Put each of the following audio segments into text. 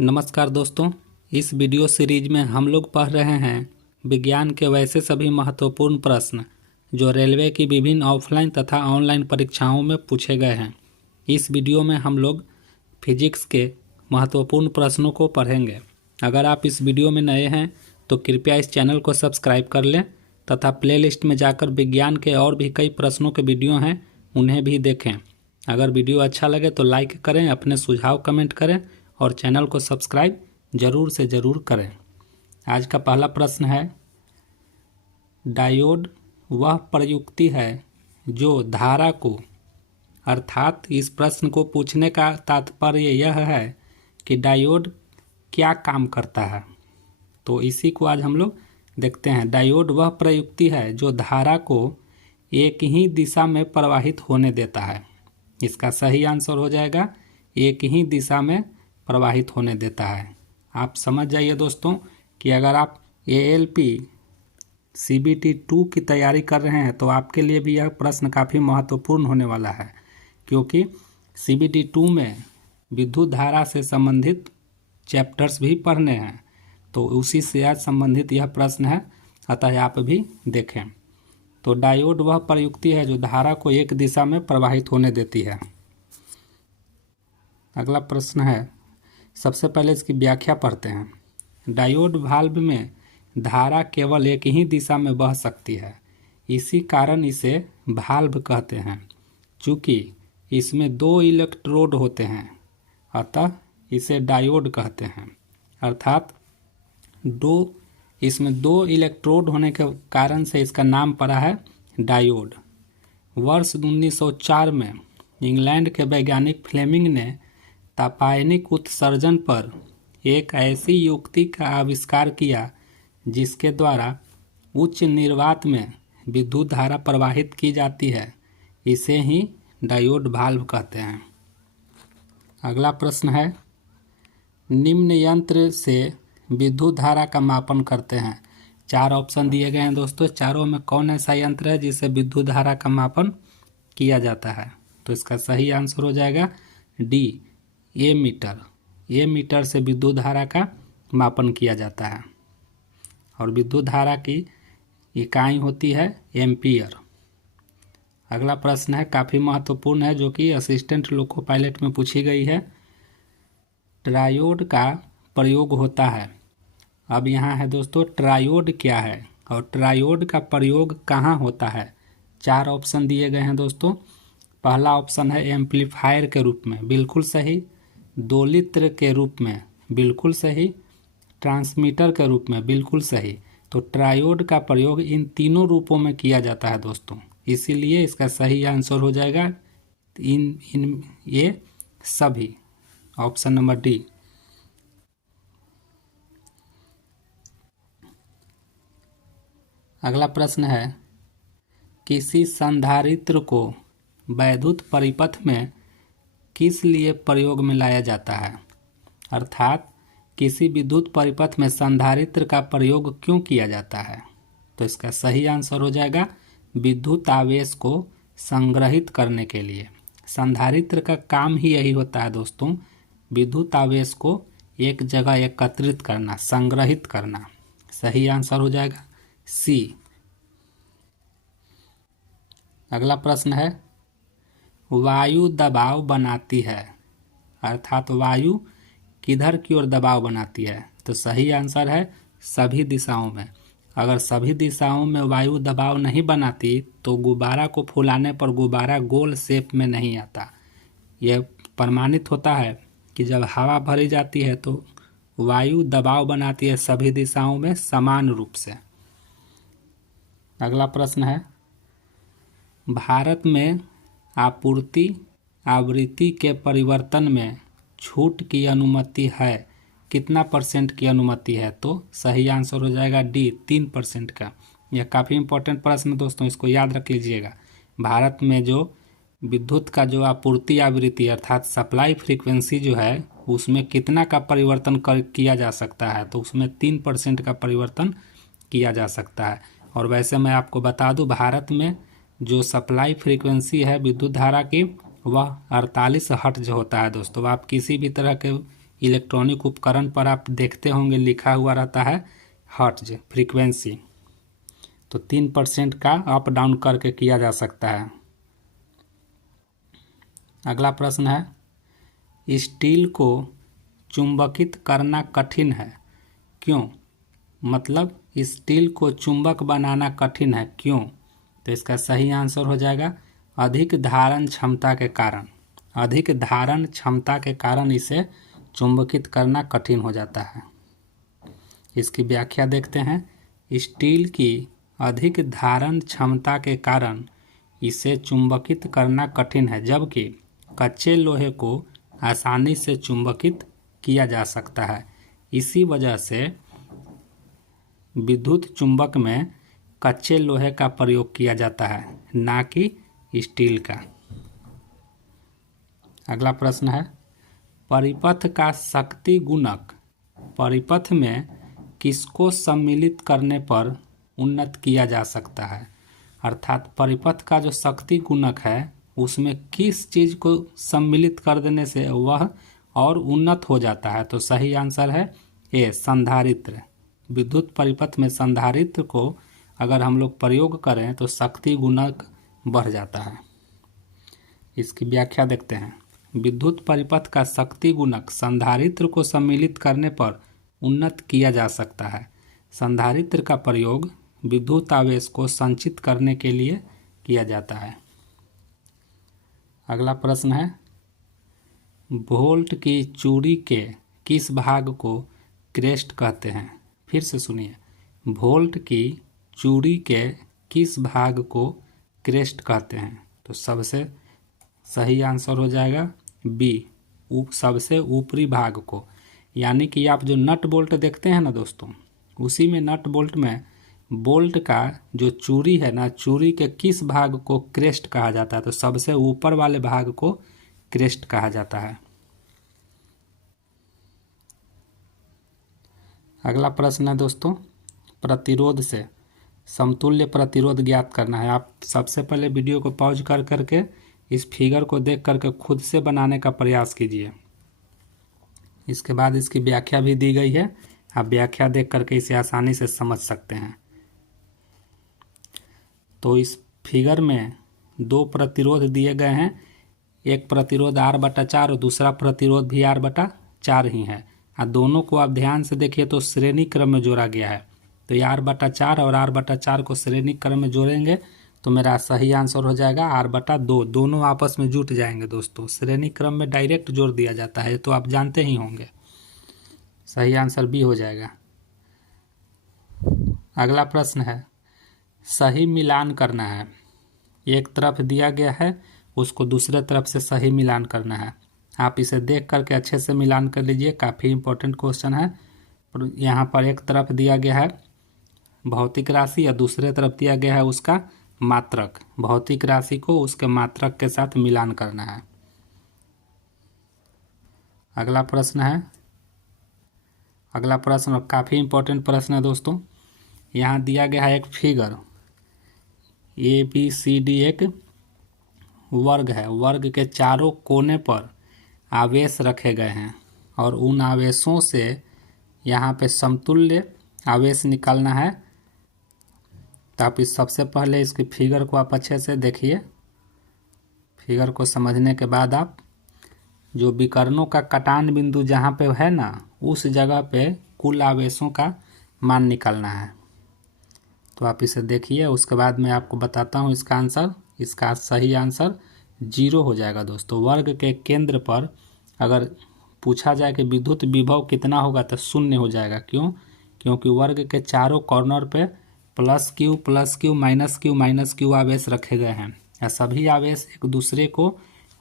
नमस्कार दोस्तों, इस वीडियो सीरीज में हम लोग पढ़ रहे हैं विज्ञान के वैसे सभी महत्वपूर्ण प्रश्न जो रेलवे की विभिन्न ऑफलाइन तथा ऑनलाइन परीक्षाओं में पूछे गए हैं। इस वीडियो में हम लोग फिजिक्स के महत्वपूर्ण प्रश्नों को पढ़ेंगे। अगर आप इस वीडियो में नए हैं तो कृपया इस चैनल को सब्सक्राइब कर लें तथा प्लेलिस्ट में जाकर विज्ञान के और भी कई प्रश्नों के वीडियो हैं उन्हें भी देखें। अगर वीडियो अच्छा लगे तो लाइक करें, अपने सुझाव कमेंट करें और चैनल को सब्सक्राइब जरूर से ज़रूर करें। आज का पहला प्रश्न है, डायोड वह प्रयुक्ति है जो धारा को, अर्थात इस प्रश्न को पूछने का तात्पर्य यह है कि डायोड क्या काम करता है। तो इसी को आज हम लोग देखते हैं। डायोड वह प्रयुक्ति है जो धारा को एक ही दिशा में प्रवाहित होने देता है। इसका सही आंसर हो जाएगा एक ही दिशा में प्रवाहित होने देता है। आप समझ जाइए दोस्तों कि अगर आप ALP CBT 2 की तैयारी कर रहे हैं तो आपके लिए भी यह प्रश्न काफ़ी महत्वपूर्ण होने वाला है, क्योंकि CBT 2 में विद्युत धारा से संबंधित चैप्टर्स भी पढ़ने हैं। तो उसी से आज संबंधित यह प्रश्न है, अतः आप भी देखें। तो डायोड वह प्रयुक्ति है जो धारा को एक दिशा में प्रवाहित होने देती है। अगला प्रश्न है, सबसे पहले इसकी व्याख्या पढ़ते हैं। डायोड वाल्व में धारा केवल एक ही दिशा में बह सकती है, इसी कारण इसे वाल्व कहते हैं। चूँकि इसमें दो इलेक्ट्रोड होते हैं अतः इसे डायोड कहते हैं। अर्थात इसमें दो इलेक्ट्रोड होने के कारण से इसका नाम पड़ा है डायोड। वर्ष 1904 में इंग्लैंड के वैज्ञानिक फ्लेमिंग ने तापायनिक उत्सर्जन पर एक ऐसी युक्ति का आविष्कार किया जिसके द्वारा उच्च निर्वात में विद्युत धारा प्रवाहित की जाती है। इसे ही डायोड वाल्व कहते हैं। अगला प्रश्न है, निम्न यंत्र से विद्युत धारा का मापन करते हैं। 4 ऑप्शन दिए गए हैं दोस्तों। चारों में कौन ऐसा यंत्र है जिससे विद्युत धारा का मापन किया जाता है? तो इसका सही आंसर हो जाएगा डी, एमीटर। एमीटर से विद्युत धारा का मापन किया जाता है और विद्युत धारा की इकाई होती है एम्पियर। अगला प्रश्न है, काफ़ी महत्वपूर्ण है, जो कि असिस्टेंट लोको पायलट में पूछी गई है। ट्रायोड का प्रयोग होता है। अब यहाँ है दोस्तों, ट्रायोड क्या है और ट्रायोड का प्रयोग कहाँ होता है? 4 ऑप्शन दिए गए हैं दोस्तों। पहला ऑप्शन है एम्पलीफायर के रूप में, बिल्कुल सही। दोलित्र के रूप में, बिल्कुल सही। ट्रांसमीटर के रूप में, बिल्कुल सही। तो ट्रायोड का प्रयोग इन तीनों रूपों में किया जाता है दोस्तों, इसीलिए इसका सही आंसर हो जाएगा ये सभी, ऑप्शन नंबर डी। अगला प्रश्न है, किसी संधारित्र को वैद्युत परिपथ में किस लिए प्रयोग में लाया जाता है? अर्थात किसी विद्युत परिपथ में संधारित्र का प्रयोग क्यों किया जाता है? तो इसका सही आंसर हो जाएगा विद्युत आवेश को संग्रहित करने के लिए। संधारित्र का काम ही यही होता है दोस्तों, विद्युत आवेश को एक जगह एकत्रित करना, संग्रहित करना। सही आंसर हो जाएगा सी। अगला प्रश्न है, वायु दबाव बनाती है, अर्थात वायु किधर की ओर दबाव बनाती है? तो सही आंसर है सभी दिशाओं में। अगर सभी दिशाओं में वायु दबाव नहीं बनाती तो गुब्बारा को फुलाने पर गुब्बारा गोल शेप में नहीं आता। यह प्रमाणित होता है कि जब हवा भरी जाती है तो वायु दबाव बनाती है सभी दिशाओं में समान रूप से। अगला प्रश्न है, भारत में आपूर्ति आवृत्ति के परिवर्तन में छूट की अनुमति है, कितना % की अनुमति है? तो सही आंसर हो जाएगा डी, 3% का। यह काफ़ी इंपॉर्टेंट प्रश्न दोस्तों, इसको याद रख लीजिएगा। भारत में जो विद्युत का जो आपूर्ति आवृत्ति अर्थात सप्लाई फ्रीक्वेंसी जो है उसमें कितना का परिवर्तन किया जा सकता है? तो उसमें 3% का परिवर्तन किया जा सकता है। और वैसे मैं आपको बता दूं, भारत में जो सप्लाई फ्रीक्वेंसी है विद्युत धारा की वह 48 हर्ट्ज होता है दोस्तों। आप किसी भी तरह के इलेक्ट्रॉनिक उपकरण पर आप देखते होंगे लिखा हुआ रहता है हर्ट्ज फ्रीक्वेंसी, तो 3% का अप डाउन करके किया जा सकता है। अगला प्रश्न है, स्टील को चुंबकित करना कठिन है, क्यों? मतलब स्टील को चुंबक बनाना कठिन है, क्यों? तो इसका सही आंसर हो जाएगा अधिक धारण क्षमता के कारण। अधिक धारण क्षमता के कारण इसे चुंबकित करना कठिन हो जाता है। इसकी व्याख्या देखते हैं। स्टील की अधिक धारण क्षमता के कारण इसे चुंबकित करना कठिन है, जबकि कच्चे लोहे को आसानी से चुंबकित किया जा सकता है। इसी वजह से विद्युत चुंबक में कच्चे लोहे का प्रयोग किया जाता है, ना कि स्टील का। अगला प्रश्न है, परिपथ का शक्ति गुणक परिपथ में किसको सम्मिलित करने पर उन्नत किया जा सकता है? अर्थात परिपथ का जो शक्ति गुणक है उसमें किस चीज़ को सम्मिलित कर देने से वह और उन्नत हो जाता है? तो सही आंसर है ए, संधारित्र। विद्युत परिपथ में संधारित्र को अगर हम लोग प्रयोग करें तो शक्ति गुणक बढ़ जाता है। इसकी व्याख्या देखते हैं। विद्युत परिपथ का शक्ति गुणक संधारित्र को सम्मिलित करने पर उन्नत किया जा सकता है। संधारित्र का प्रयोग विद्युत आवेश को संचित करने के लिए किया जाता है। अगला प्रश्न है, वोल्ट की चूड़ी के किस भाग को क्रेस्ट कहते हैं? फिर से सुनिए, वोल्ट की चूड़ी के किस भाग को क्रेस्ट कहते हैं? तो सबसे सही आंसर हो जाएगा बी, सबसे ऊपरी भाग को। यानी कि आप जो नट बोल्ट देखते हैं ना दोस्तों, उसी में नट बोल्ट में बोल्ट का जो चूड़ी है ना, चूड़ी के किस भाग को क्रेस्ट कहा जाता है? तो सबसे ऊपर वाले भाग को क्रेस्ट कहा जाता है। अगला प्रश्न है दोस्तों, प्रतिरोध से समतुल्य प्रतिरोध ज्ञात करना है। आप सबसे पहले वीडियो को पॉज कर करके इस फिगर को देख करके खुद से बनाने का प्रयास कीजिए। इसके बाद इसकी व्याख्या भी दी गई है, आप व्याख्या देख करके इसे आसानी से समझ सकते हैं। तो इस फिगर में दो प्रतिरोध दिए गए हैं, एक प्रतिरोध R/4 और दूसरा प्रतिरोध भी R/4 ही है। और दोनों को आप ध्यान से देखिए तो श्रेणी क्रम में जोड़ा गया है। तो ये R/4 और R/4 को श्रेणी क्रम में जोड़ेंगे तो मेरा सही आंसर हो जाएगा R/2। दोनों आपस में जुट जाएंगे दोस्तों, श्रेणी क्रम में डायरेक्ट जोड़ दिया जाता है, तो आप जानते ही होंगे। सही आंसर बी हो जाएगा। अगला प्रश्न है, सही मिलान करना है। एक तरफ दिया गया है, उसको दूसरे तरफ से सही मिलान करना है। आप इसे देख करके अच्छे से मिलान कर लीजिए, काफ़ी इम्पोर्टेंट क्वेश्चन है। यहाँ पर एक तरफ दिया गया है भौतिक राशि और दूसरे तरफ दिया गया है उसका मात्रक। भौतिक राशि को उसके मात्रक के साथ मिलान करना है। अगला प्रश्न काफ़ी इम्पोर्टेंट प्रश्न है दोस्तों। यहाँ दिया गया है एक फिगर, ABCD एक वर्ग है। वर्ग के चारों कोने पर आवेश रखे गए हैं और उन आवेशों से यहाँ पे समतुल्य आवेश निकालना है। तो आप इस सबसे पहले इसकी फिगर को आप अच्छे से देखिए। फिगर को समझने के बाद आप जो विकर्णों का कटान बिंदु जहाँ पे है ना, उस जगह पे कुल आवेशों का मान निकालना है। तो आप इसे देखिए, उसके बाद मैं आपको बताता हूँ इसका आंसर। इसका सही आंसर 0 हो जाएगा दोस्तों। वर्ग के केंद्र पर अगर पूछा जाए कि विद्युत विभव कितना होगा तो 0 हो जाएगा। क्यों? क्योंकि वर्ग के चारों कॉर्नर पे +Q -Q आवेश रखे गए हैं। या सभी आवेश एक दूसरे को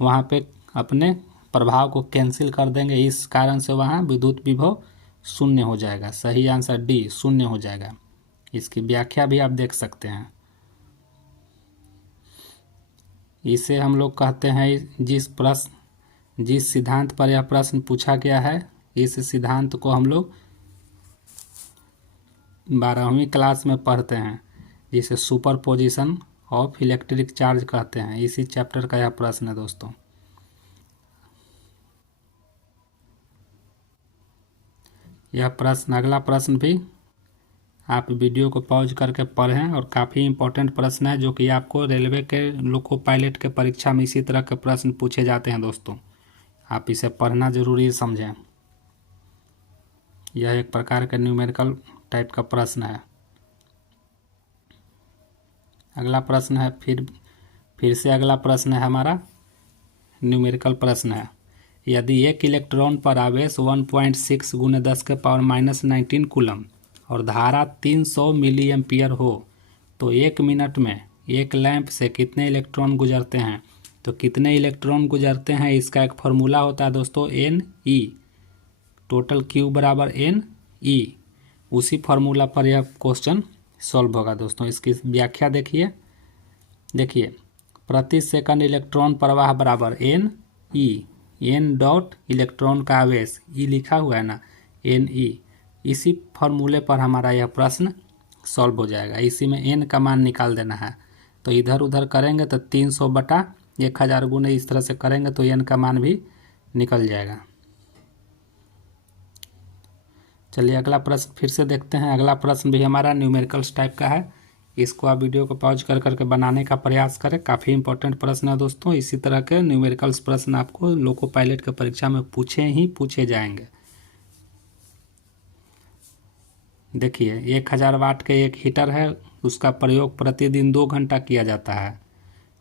वहाँ पे अपने प्रभाव को कैंसिल कर देंगे, इस कारण से वहाँ विद्युत विभव 0 हो जाएगा। सही आंसर डी 0 हो जाएगा। इसकी व्याख्या भी आप देख सकते हैं। इसे हम लोग कहते हैं, जिस सिद्धांत पर यह प्रश्न पूछा गया है, इस सिद्धांत को हम लोग 12वीं क्लास में पढ़ते हैं, जिसे सुपरपोजिशन ऑफ इलेक्ट्रिक चार्ज कहते हैं। इसी चैप्टर का यह प्रश्न है दोस्तों। यह प्रश्न, अगला प्रश्न भी आप वीडियो को पॉज करके पढ़ें और काफ़ी इम्पोर्टेंट प्रश्न है जो कि आपको रेलवे के लोको पायलट के परीक्षा में इसी तरह के प्रश्न पूछे जाते हैं दोस्तों। आप इसे पढ़ना जरूरी समझें। यह एक प्रकार का न्यूमेरिकल टाइप का प्रश्न है। अगला प्रश्न है फिर से अगला प्रश्न है हमारा न्यूमेरिकल प्रश्न है। यदि एक इलेक्ट्रॉन पर आवेश 1.6 × 10⁻⁻19 कूलम और धारा 300 मिली एम्पियर हो तो 1 मिनट में एक लैंप से कितने इलेक्ट्रॉन गुजरते हैं। तो कितने इलेक्ट्रॉन गुजरते हैं इसका एक फार्मूला होता है दोस्तों, NE, टोटल Q बराबर NE। उसी फार्मूला पर यह क्वेश्चन सॉल्व होगा दोस्तों। इसकी व्याख्या देखिए प्रति सेकंड इलेक्ट्रॉन प्रवाह बराबर NE, N डॉट इलेक्ट्रॉन का आवेश E लिखा हुआ है ना, NE। इसी फॉर्मूले पर हमारा यह प्रश्न सॉल्व हो जाएगा। इसी में n का मान निकाल देना है। तो इधर उधर करेंगे तो 300/1000 गुने इस तरह से करेंगे तो n का मान भी निकल जाएगा। चलिए अगला प्रश्न फिर से देखते हैं। अगला प्रश्न भी हमारा न्यूमेरिकल्स टाइप का है। इसको आप वीडियो को पॉज कर करके बनाने का प्रयास करें। काफ़ी इंपॉर्टेंट प्रश्न है दोस्तों। इसी तरह के न्यूमेरिकल्स प्रश्न आपको लोको पायलट के परीक्षा में पूछे जाएंगे। देखिए 1000 वाट के एक हीटर है, उसका प्रयोग प्रतिदिन 2 घंटा किया जाता है।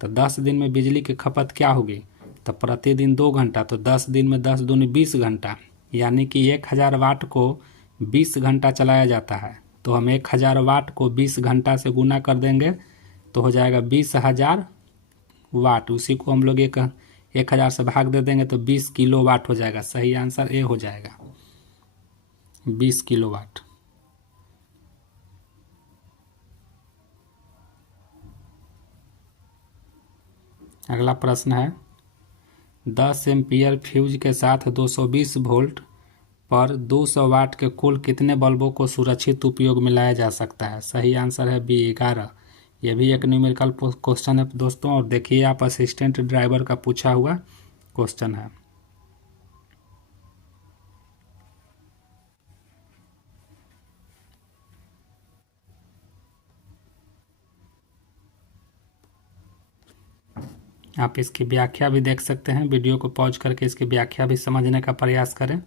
तो 10 दिन में बिजली की खपत क्या होगी। तो प्रतिदिन 2 घंटा, तो 10 दिन में 10 दूनी 20 घंटा, यानी कि 1000 वाट को 20 घंटा चलाया जाता है। तो हम 1000 वाट को 20 घंटा से गुना कर देंगे तो हो जाएगा 20,000 वाट। उसी को हम लोग 1000 से भाग दे देंगे तो 20 किलो वाट हो जाएगा। सही आंसर ए हो जाएगा, 20 किलो वाट। अगला प्रश्न है 10 एम्पियर फ्यूज के साथ 220 वोल्ट पर 200 वाट के कुल कितने बल्बों को सुरक्षित उपयोग में लाया जा सकता है। सही आंसर है बी 11। यह भी एक न्यूमेरिकल क्वेश्चन है दोस्तों। और देखिए आप असिस्टेंट ड्राइवर का पूछा हुआ क्वेश्चन है। आप इसकी व्याख्या भी देख सकते हैं। वीडियो को पॉज करके इसकी व्याख्या भी समझने का प्रयास करें।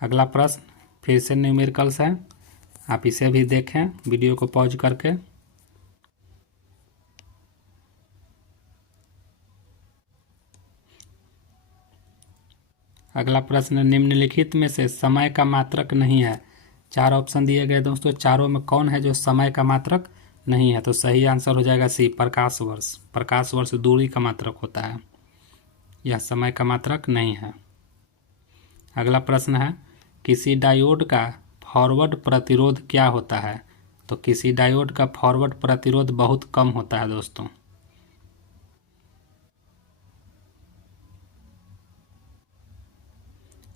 अगला प्रश्न फिर से न्यूमेरिकल्स है, आप इसे भी देखें वीडियो को पॉज करके। अगला प्रश्न निम्नलिखित में से समय का मात्रक नहीं है। 4 ऑप्शन दिए गए दोस्तों, चारों में कौन है जो समय का मात्रक नहीं है। तो सही आंसर हो जाएगा सी, प्रकाश वर्ष। प्रकाश वर्ष दूरी का मात्रक होता है, यह समय का मात्रक नहीं है। अगला प्रश्न है किसी डायोड का फॉरवर्ड प्रतिरोध क्या होता है। तो किसी डायोड का फॉरवर्ड प्रतिरोध बहुत कम होता है दोस्तों।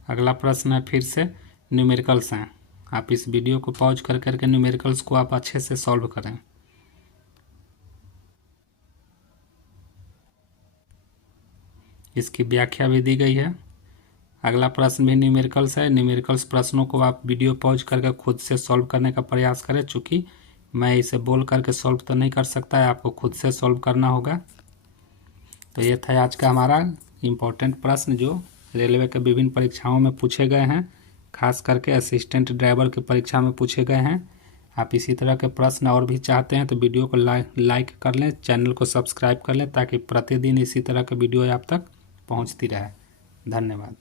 अगला प्रश्न है फिर से न्यूमेरिकल्स हैं। आप इस वीडियो को पॉज कर करके न्यूमेरिकल्स को आप अच्छे से सॉल्व करें। इसकी व्याख्या भी दी गई है। अगला प्रश्न भी न्यूमेरिकल्स है। न्यूमेरिकल्स प्रश्नों को आप वीडियो पॉज करके खुद से सॉल्व करने का प्रयास करें। चूँकि मैं इसे बोल करके सॉल्व तो नहीं कर सकता है, आपको खुद से सॉल्व करना होगा। तो ये था आज का हमारा इम्पोर्टेंट प्रश्न जो रेलवे के विभिन्न परीक्षाओं में पूछे गए हैं, खास करके असिस्टेंट ड्राइवर की परीक्षा में पूछे गए हैं। आप इसी तरह के प्रश्न और भी चाहते हैं तो वीडियो को लाइक कर लें, चैनल को सब्सक्राइब कर लें ताकि प्रतिदिन इसी तरह के वीडियो आप तक पहुंचती रहे। धन्यवाद।